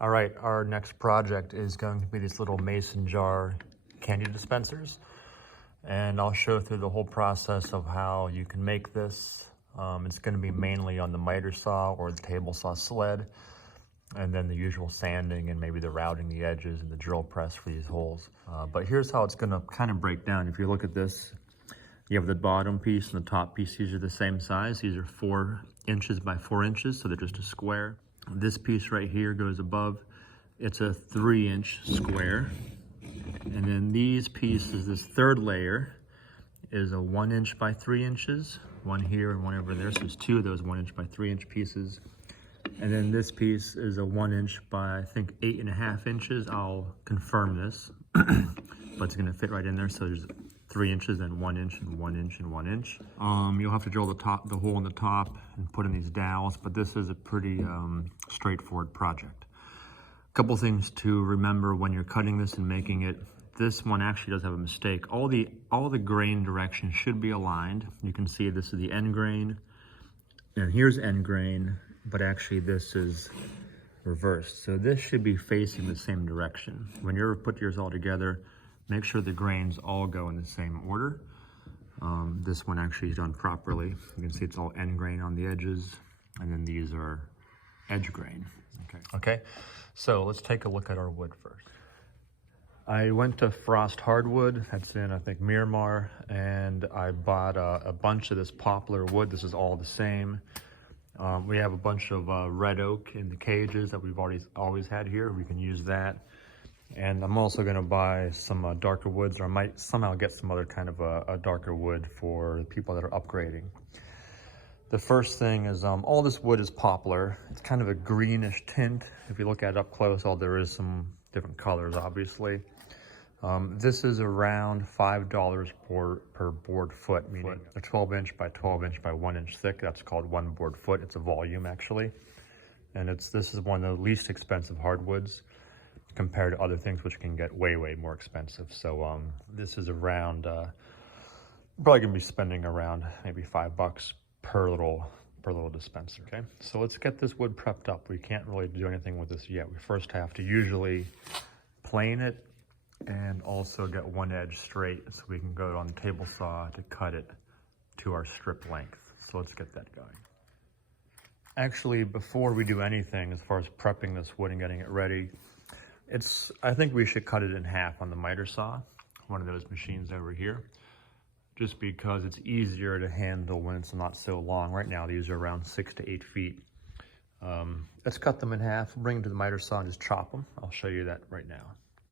All right, our next project is going to be these little mason jar candy dispensers. And I'll show through the whole process of how you can make this. It's going to be mainly on the miter saw or the table saw sled, and then the usual sanding and maybe the routing the edges and the drill press for these holes. But here's how it's going to kind of break down. If you look at this, you have the bottom piece and the top piece. These are the same size. These are 4 inches by 4 inches, so they're just a square. This piece right here goes above. It's a 3-inch square. And then these pieces, this third layer, is a 1 inch by 3 inches. One here and one over there. So there's 2 of those 1 inch by 3 inch pieces. And then this piece is a 1 inch by, I think, 8.5 inches. I'll confirm this, but it's gonna fit right in there. So there's 3 inches, then 1 inch and 1 inch and 1 inch. You'll have to drill the hole in the top and put in these dowels, but this is a pretty straightforward project. A couple things to remember when you're cutting this and making it. This one actually does have a mistake. All the grain direction should be aligned. You can see this is the end grain, and here's end grain, but actually this is reversed. So this should be facing the same direction. When you're put yours all together, make sure the grains all go in the same order. This one actually is done properly. You can see it's all end grain on the edges, and then these are edge grain. Okay, so let's take a look at our wood first. I went to Frost Hardwood, that's in, I think, Miramar, and I bought a bunch of this poplar wood. This is all the same. We have a bunch of red oak in the cages that we've always had here. We can use that. And I'm also gonna buy some darker woods, or I might somehow get some other kind of a darker wood for the people that are upgrading. The first thing is all this wood is poplar. It's kind of a greenish tint. If you look at it up close, there is some different colors, obviously. This is around $5 per board foot, meaning a 12 inch by 12 inch by 1 inch thick. That's called 1 board foot. It's a volume, actually. And this is one of the least expensive hardwoods compared to other things which can get way more expensive. So this is around, probably gonna be spending around maybe $5 per little dispenser. Okay, so let's get this wood prepped up. We can't really do anything with this yet. We first have to usually plane it and also get one edge straight so we can go on the table saw to cut it to our strip length. So let's get that going. Actually, before we do anything as far as prepping this wood and getting it ready, I think we should cut it in half on the miter saw, one of those machines over here, just because it's easier to handle when it's not so long. Right now, these are around 6 to 8 feet. Let's cut them in half, bring them to the miter saw and just chop them. I'll show you that right now.